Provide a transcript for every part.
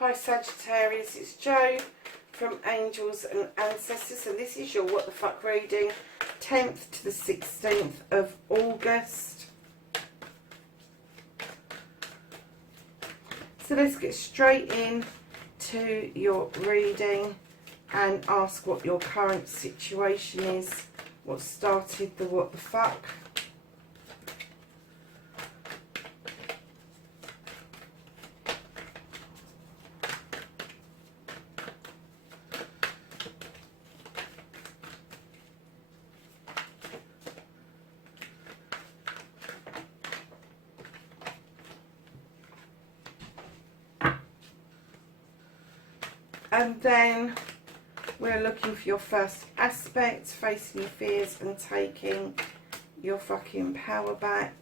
Hi Sagittarius, it's Jo from Angels and Ancestors, and this is your What the Fuck reading, 10th to the 16th of August. So let's get straight in to your reading and ask what your current situation is, what started the what the fuck. And then we're looking for your first aspect, facing your fears and taking your fucking power back.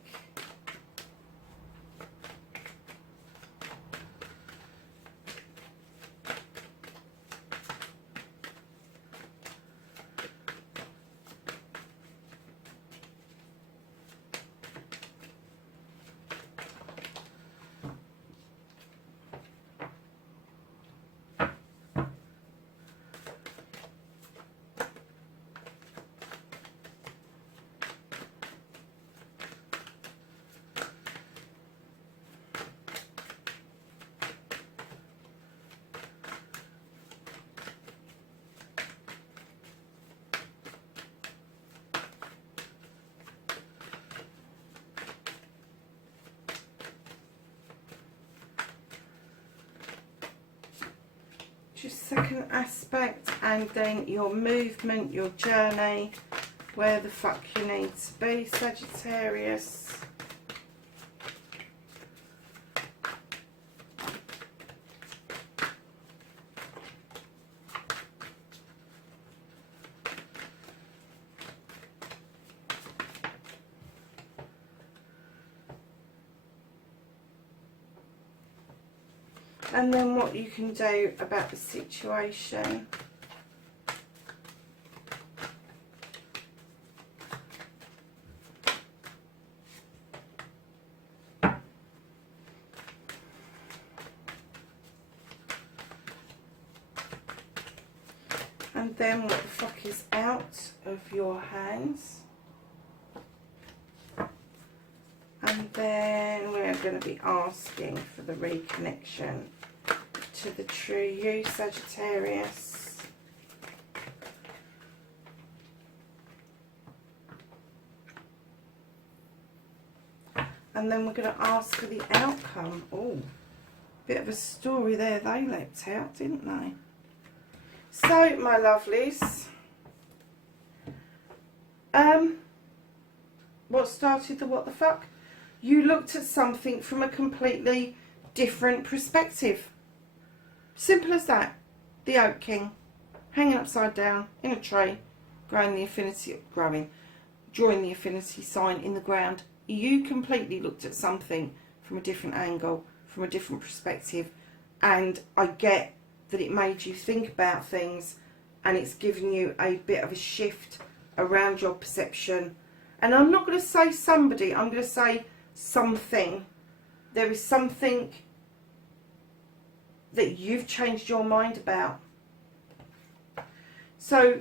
Your second aspect, and then your movement, your journey, where the fuck you need to be, Sagittarius. And then what you can do about the situation. And then what the fuck is out of your hands. And then we're going to be asking for the reconnection to the true you, Sagittarius. And then we're going to ask for the outcome. Oh, bit of a story there they leapt out, didn't they? So, my lovelies, what started the what the fuck? You looked at something from a completely different perspective. Simple as that. The Oak King, hanging upside down in a tree, drawing the infinity sign in the ground. You completely looked at something from a different angle, from a different perspective, and I get that it made you think about things, and it's given you a bit of a shift around your perception. And I'm not going to say somebody, I'm going to say something. There is something that you've changed your mind about. So,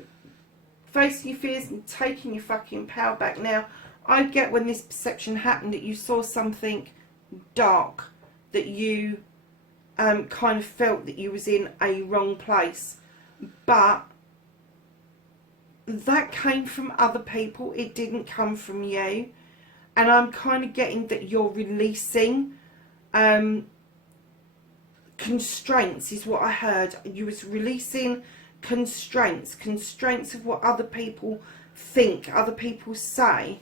facing your fears and taking your fucking power back. Now, I get when this perception happened that you saw something dark, that you kind of felt that you was in a wrong place. But that came from other people. It didn't come from you. And I'm kind of getting that you're releasing constraints is what I heard. You was releasing constraints of what other people think, other people say.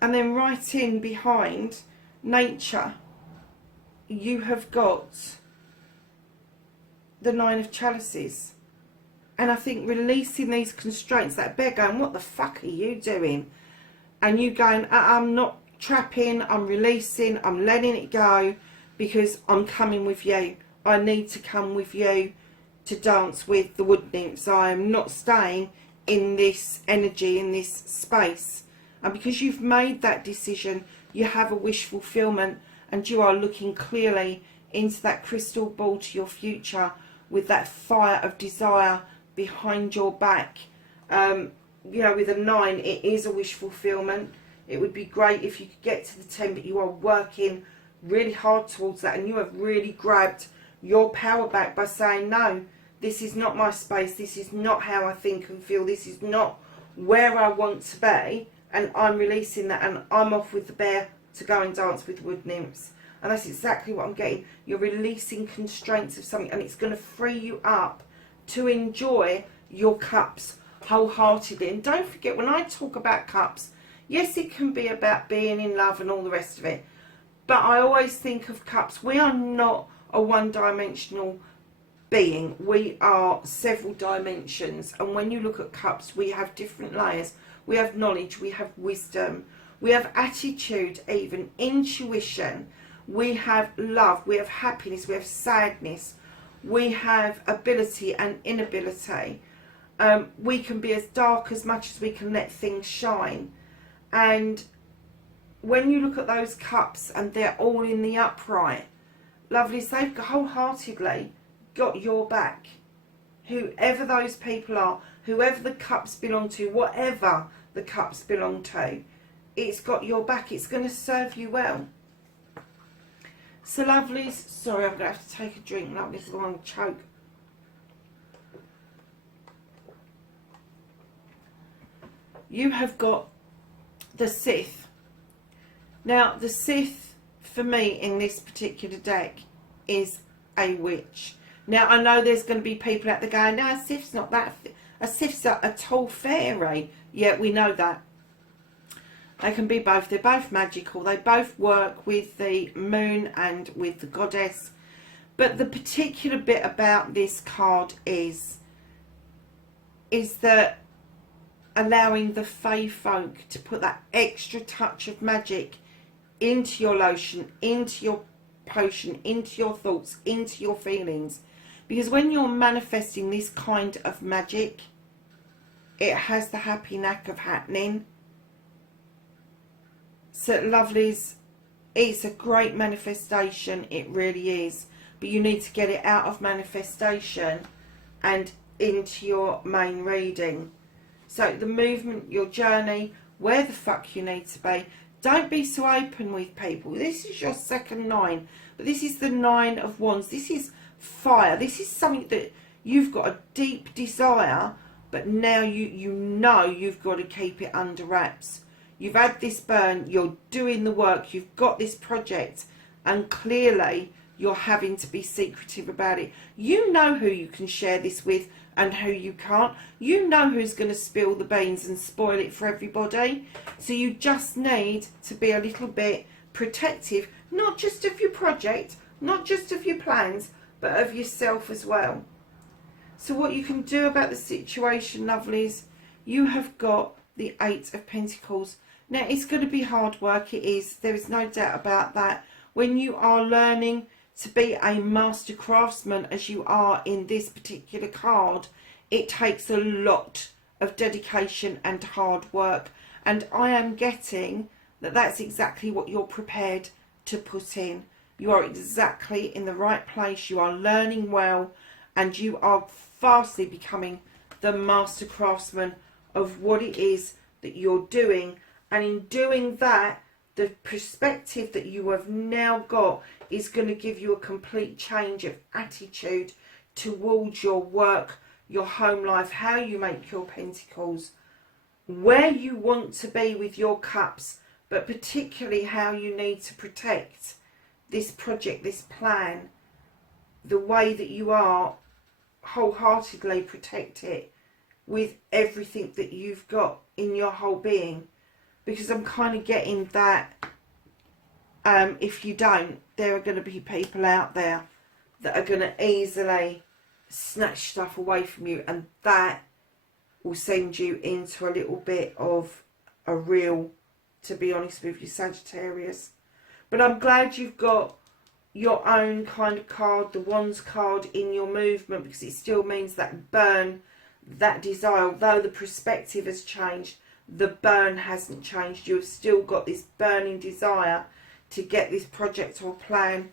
And then right in behind nature, you have got the Nine of Chalices. And I think releasing these constraints, that bear going, what the fuck are you doing? And you going, I'm not trapping, I'm releasing, I'm letting it go, because I'm coming with you. I need to come with you to dance with the wood nymphs. I am not staying in this energy, in this space. And because you've made that decision, you have a wish fulfillment, and you are looking clearly into that crystal ball to your future with that fire of desire behind your back. You know, with a 9, it is a wish fulfillment. It would be great if you could get to the 10, but you are working really hard towards that, and you have really grabbed your power back by saying, no, this is not my space, this is not how I think and feel, this is not where I want to be, and I'm releasing that, and I'm off with the bear to go and dance with wood nymphs. And that's exactly what I'm getting. You're releasing constraints of something, and it's going to free you up to enjoy your cups wholeheartedly. And don't forget, when I talk about cups, yes, it can be about being in love and all the rest of it, but I always think of cups. We are not a one-dimensional being. We are several dimensions, and when you look at cups, we have different layers. We have knowledge, we have wisdom, we have attitude, even intuition, we have love, we have happiness, we have sadness, we have ability and inability. We can be as dark as much as we can let things shine. And when you look at those cups and they're all in the upright, lovelies, they've wholeheartedly got your back. Whoever those people are, whoever the cups belong to, whatever the cups belong to, it's got your back. It's going to serve you well. So lovelies, sorry, I'm going to have to take a drink, lovelies, I'm going to choke. You have got the Sith. Now, the Sith, for me, in this particular deck, is a witch. Now, I know there's going to be people out there going, no, a Sith's not that. A Sith's a tall fairy. Yeah, we know that. They can be both. They're both magical. They both work with the moon and with the goddess. But the particular bit about this card is that allowing the Fae folk to put that extra touch of magic into your lotion, into your potion, into your thoughts, into your feelings. Because when you're manifesting this kind of magic, it has the happy knack of happening. So lovelies, it's a great manifestation, it really is. But you need to get it out of manifestation and into your main reading. So the movement, your journey, where the fuck you need to be. Don't be so open with people. This is your second 9, but this is the 9 of Wands. This is fire. This is something that you've got a deep desire, but now you know you've got to keep it under wraps. You've had this burn, you're doing the work, you've got this project, and clearly you're having to be secretive about it. You know who you can share this with and who you can't. You know who's going to spill the beans and spoil it for everybody. So you just need to be a little bit protective, not just of your project, not just of your plans, but of yourself as well. So what you can do about the situation, lovelies, you have got the 8 of Pentacles. Now, it's going to be hard work. It is. There is no doubt about that. When you are learning to be a master craftsman, as you are in this particular card, it takes a lot of dedication and hard work. And I am getting that that's exactly what you're prepared to put in. You are exactly in the right place. You are learning well, and you are fastly becoming the master craftsman of what it is that you're doing. And in doing that, the perspective that you have now got is going to give you a complete change of attitude towards your work, your home life, how you make your pentacles, where you want to be with your cups, but particularly how you need to protect this project, this plan, the way that you are wholeheartedly protect it with everything that you've got in your whole being. Because I'm kind of getting that if you don't, there are going to be people out there that are going to easily snatch stuff away from you, and that will send you into a little bit of a real, to be honest with you, Sagittarius. But I'm glad you've got your own kind of card, the Wands card, in your movement, because it still means that burn, that desire, although the perspective has changed, the burn hasn't changed. You've still got this burning desire to get this project or plan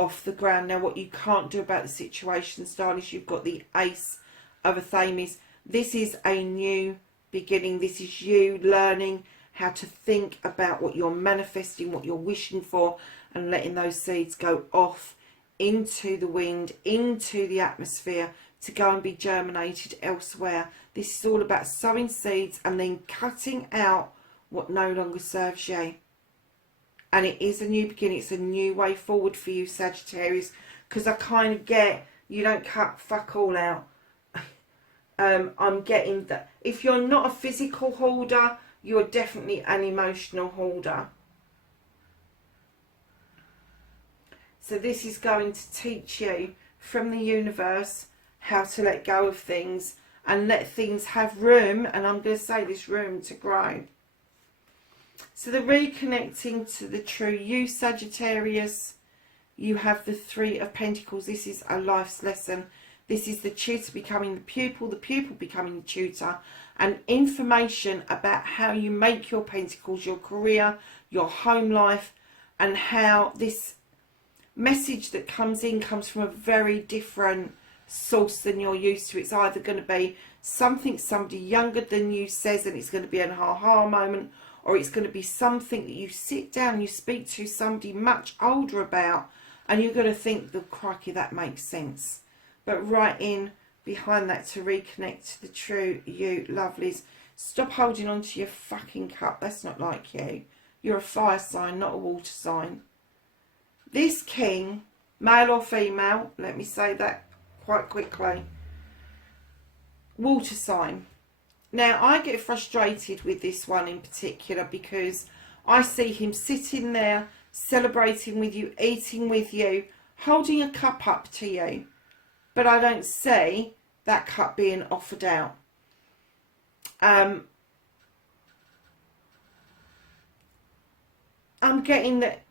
off the ground. Now, what you can't do about the situation, Starless, you've got the Ace of Athames. This is a new beginning. This is you learning how to think about what you're manifesting, what you're wishing for, and letting those seeds go off into the wind, into the atmosphere, to go and be germinated elsewhere. This is all about sowing seeds and then cutting out what no longer serves you. And it is a new beginning. It's a new way forward for you, Sagittarius, because I kind of get you don't cut fuck all out. I'm getting that if you're not a physical hoarder, you're definitely an emotional hoarder. So this is going to teach you from the universe how to let go of things and let things have room, and I'm going to say this, room to grow. So the reconnecting to the true you, Sagittarius, you have the Three of Pentacles. This is a life's lesson. This is the tutor becoming the pupil becoming the tutor, and information about how you make your pentacles, your career, your home life, and how this message that comes in comes from a very different source than you're used to. It's either going to be something somebody younger than you says and it's going to be an aha moment, or it's going to be something that you sit down and you speak to somebody much older about and you're going to think, the crikey, that makes sense. But right in behind that, to reconnect to the true you, lovelies. Stop holding on to your fucking cup. That's not like you. You're a fire sign, not a water sign. This king, male or female, let me say that quite quickly, water sign. Now, I get frustrated with this one in particular because I see him sitting there celebrating with you, eating with you, holding a cup up to you, but I don't see that cup being offered out. I'm getting that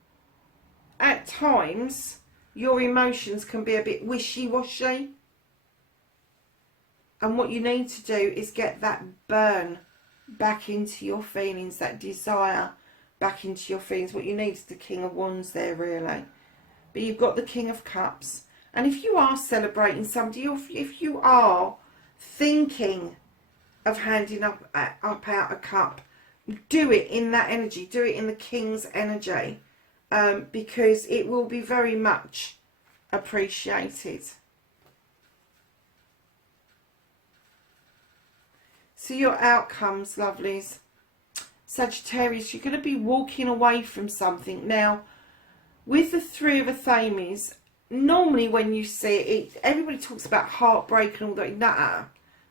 at times your emotions can be a bit wishy-washy, and what you need to do is get that burn back into your feelings, that desire back into your feelings. What you need is the King of Wands there, really. But you've got the King of Cups. And if you are celebrating somebody, or if you are thinking of handing up out a cup, do it in that energy. Do it in the King's energy, because it will be very much appreciated. So your outcomes, lovelies. Sagittarius, you're going to be walking away from something. Now, with the Three of Athames, normally when you see it, everybody talks about heartbreak and all that. Nah,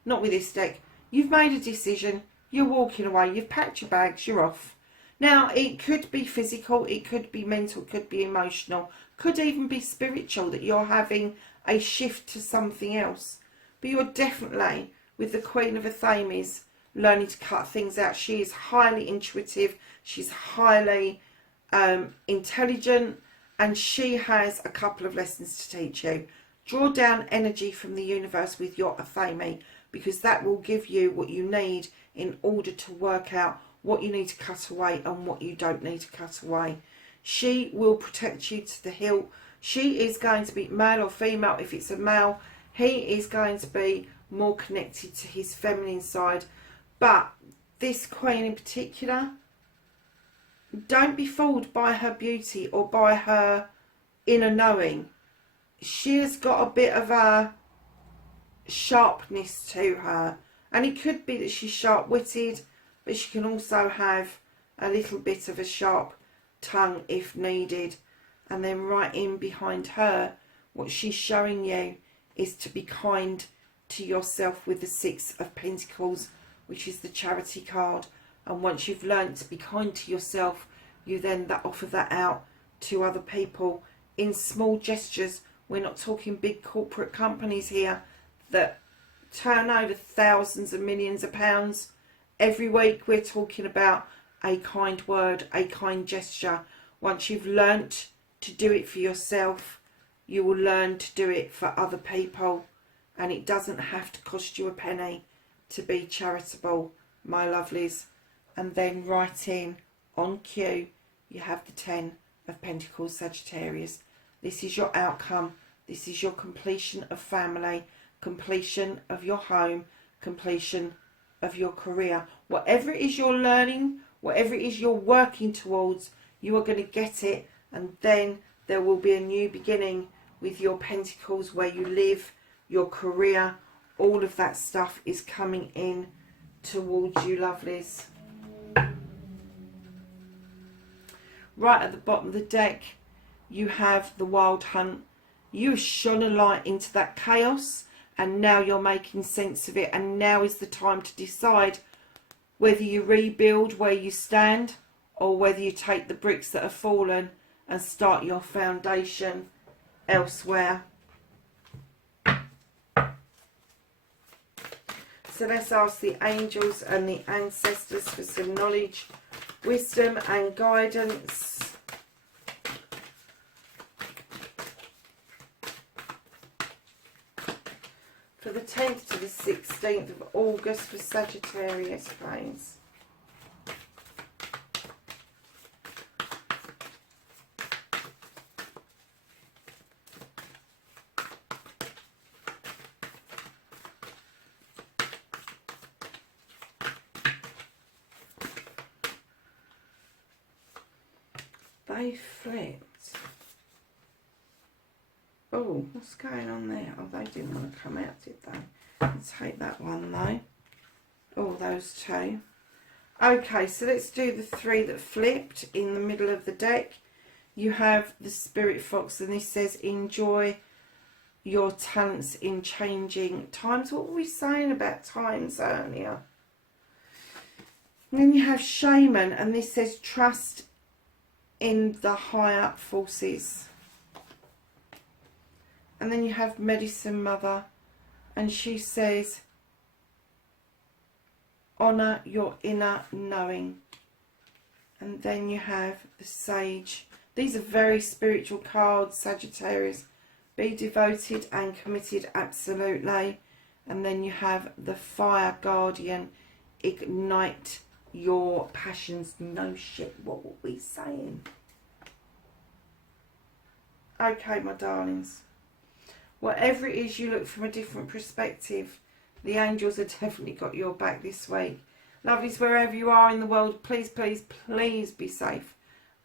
not with this deck. You've made a decision. You're walking away. You've packed your bags. You're off. Now, it could be physical. It could be mental. It could be emotional. Could even be spiritual, that you're having a shift to something else. But you're definitely, with the Queen of Athames, learning to cut things out. She is highly intuitive. She's highly intelligent. And she has a couple of lessons to teach you. Draw down energy from the universe with your Athame, because that will give you what you need in order to work out what you need to cut away and what you don't need to cut away. She will protect you to the hilt. She is going to be male or female. If it's a male, he is going to be more connected to his feminine side. But this queen in particular, don't be fooled by her beauty or by her inner knowing. She has got a bit of a sharpness to her. And it could be that she's sharp-witted, but she can also have a little bit of a sharp tongue if needed. And then right in behind her, what she's showing you is to be kind to yourself with the Six of Pentacles, which is the Charity card. And once you've learned to be kind to yourself, you then offer that out to other people in small gestures. We're not talking big corporate companies here that turn over thousands and millions of pounds every week. We're talking about a kind word, a kind gesture. Once you've learnt to do it for yourself, you will learn to do it for other people. And it doesn't have to cost you a penny to be charitable, my lovelies. And then right in on cue, you have the Ten of Pentacles, Sagittarius. This is your outcome. This is your completion of family, completion of your home, completion of your career. Whatever it is you're learning, whatever it is you're working towards, you are going to get it. And then there will be a new beginning with your pentacles, where you live, your career. All of that stuff is coming in towards you, lovelies. Right at the bottom of the deck, you have the Wild Hunt. You have shone a light into that chaos, and now you're making sense of it. And now is the time to decide whether you rebuild where you stand, or whether you take the bricks that have fallen and start your foundation elsewhere. So let's ask the angels and the ancestors for some knowledge, wisdom and guidance. For the 10th to the 16th of August for Sagittarius, please. They flipped. Oh, what's going on there? Oh, they didn't want to come out, did they? Let's take that one though. Oh, those two. Okay, so let's do the three that flipped in the middle of the deck. You have the Spirit Fox, and this says enjoy your talents in changing times. What were we saying about times earlier? And then you have Shaman, and this says trust in the higher forces. And then you have Medicine Mother, and she says honour your inner knowing. And then you have the Sage. These are very spiritual cards, Sagittarius. Be devoted and committed, absolutely. And then you have the Fire Guardian. Ignite your passions. No shit, what were we saying? Okay, my darlings. Whatever it is you look from a different perspective, the angels have definitely got your back this week. Lovelies, wherever you are in the world, please, please, please be safe.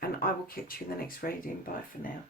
And I will catch you in the next reading. Bye for now.